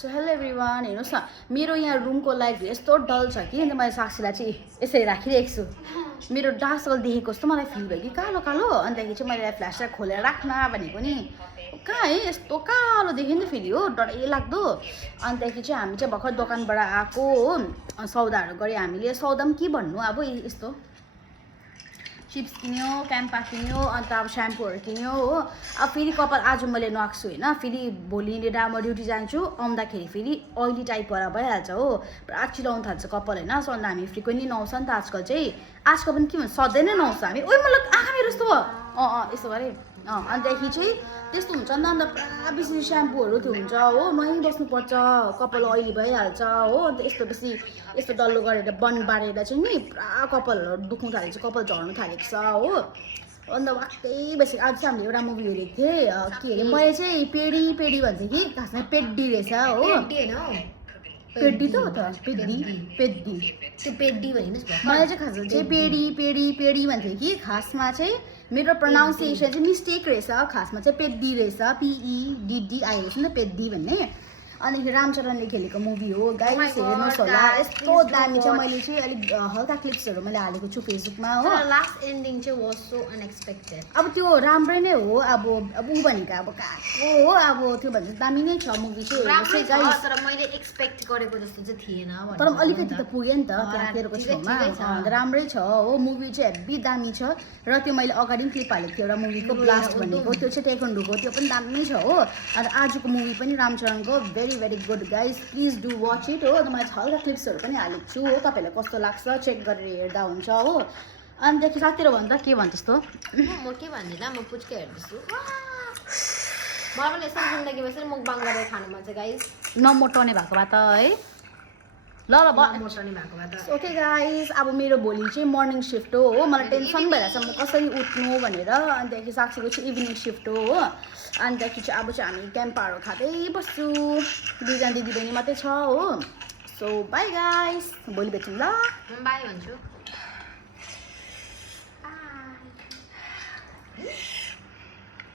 So hello everyone, हेर्नुस् न मेरो यहाँ रुमको लाइट यस्तो डल छ कि अनि मैले साक्षीलाई चाहिँ यसरी राखिरहेको छु। मेरो डार्क सर्कल देखेको जस्तो मलाई फिल भयो कि कालो कालो, अन्तखेरि चाहिँ मैले फ्ल्यासलाइट खोलेर राख्न भनेको नि कहाँ है यस्तो कालो देख्यो नि त फेरि हो, डरै लाग्दो। अन्तखेरि चाहिँ हामी चाहिँ भर्खर दोकानबाट आएको हो, सौदाहरू गऱ्यो हामीले। सौदा पनि के भन्नु अब यस्तो चिप्स किन्यो, क्याम्पा किन्यो, अन्त अब स्याम्पूहरू किन्यो हो। अब फेरि कपाल आज मैले नुहाएको छु होइन, फेरि भोलि म ड्युटी जान्छु, आउँदाखेरि फेरि ओइली टाइप भएर भइहाल्छ हो, पुरा चिलाउनु थाल्छ कपाल होइन। सो अन्त हामी फ्रिक्वेन्टली नुहाउँछ नि त आजकल चाहिँ, आजकल पनि के भन्छ सधैँ नै नुहाउँछ हामी। ओइ मलाई आँखा मेरो यस्तो भयो, यस्तो गरेँ अन्तदेखि चाहिँ त्यस्तो हुन्छ नि त। अन्त पुरा बेसी स्याम्पूहरू त्यो हुन्छ हो, नुहाइबस्नुपर्छ, कपाल ओइली भइहाल्छ हो। अन्त यस्तो बेसी यस्तो डल्लो गरेर बन बारेर चाहिँ नि पुरा कपालहरू दुख्नु थालेको छ, कपाल झर्नु थालेको छ हो। अन्त वाक्कै बेसी आज चाहिँ हामीले एउटा मुभी हेरेको थिएँ, के अरे मैले चाहिँ पेडी पेडी भन्थेँ कि खासमा पेड्डी रहेछ हो। पेड्डी त हो त, पेड्डी पेड्डी त्यो पेड्डी भनिनुहोस् न। मैले चाहिँ खासमा चाहिँ पेडी पेडी पेडी भन्थेँ कि खासमा चाहिँ मेरो प्रोनाउन्सिएसन चाहिँ मिस्टेक रहेछ, खासमा चाहिँ पेड्डी रहेछ, PEDDI रहेछ नि त पेड्डी भन्ने। अनिखेरि रामचरणले खेलेको मुभी हो गाइस, हेर्नुहोस् होला यस्तो दामी छ। मैले चाहिँ अलिक हल्का क्लिप्सहरू मैले हालेको छु फेसबुकमा हो। लास्ट एन्डिङ चाहिँ वाज सो अनएक्सपेक्टेड। अब त्यो राम्रै नै हो, अब ऊ भनेको अब कहाँको हो, अब त्यो भन्छ दामी नै छ मुभी चाहिँ हेर्नुहोस् है गाइस। तर मैले एक्सपेक्ट गरेको जस्तो चाहिँ थिएन। तर अलिकति त पुग्यो नि त त्यहाँतिरको छेउमा, राम्रै छ हो। मुभी चाहिँ हेभी दामी छ। र त्यो मैले अगाडि पनि क्लिप हालेको थिएँ एउटा मुभीको, ब्लास्ट भनेको, त्यो चाहिँ टेक्वान्डोको, त्यो पनि दामी छ हो। अन्त आजको मुभी पनि रामचरणको very good guys, please do watch it हो। मैले हल्का क्लिप्सहरू पनि हालेको छु हो, तपाईँहरूलाई कस्तो लाग्छ चेक गरेर हेर्दा हुन्छ हो। अनिदेखि साथीहरू भन्दा के भन्छ त्यस्तो म के भन्दिनँ, म पुच्कै हेर्दैछु। मलाई पनि यस्तो जिन्दगी बसेर मुखबाङ गरेर खानु मन छ गाइज, नमोटाउने भएको भए त है। ल मोटाउने भएको भए त। ओके गाइज, अब मेरो भोलि चाहिँ मर्निङ सिफ्ट हो, मलाई टेन्सन भइरहेछ म कसरी उठ्नु भनेर। अन्तदेखि साक्षीको चाहिँ इभिनिङ सिफ्ट हो। अन्तदेखि चाहिँ अब चाहिँ हामी क्याम्पाहरू खाँदै बस्छु, दुईजना दिदी बहिनी मात्रै छ हो। सो बाई गाइज, भोलि भेटौँ ल, बाई भन्छु।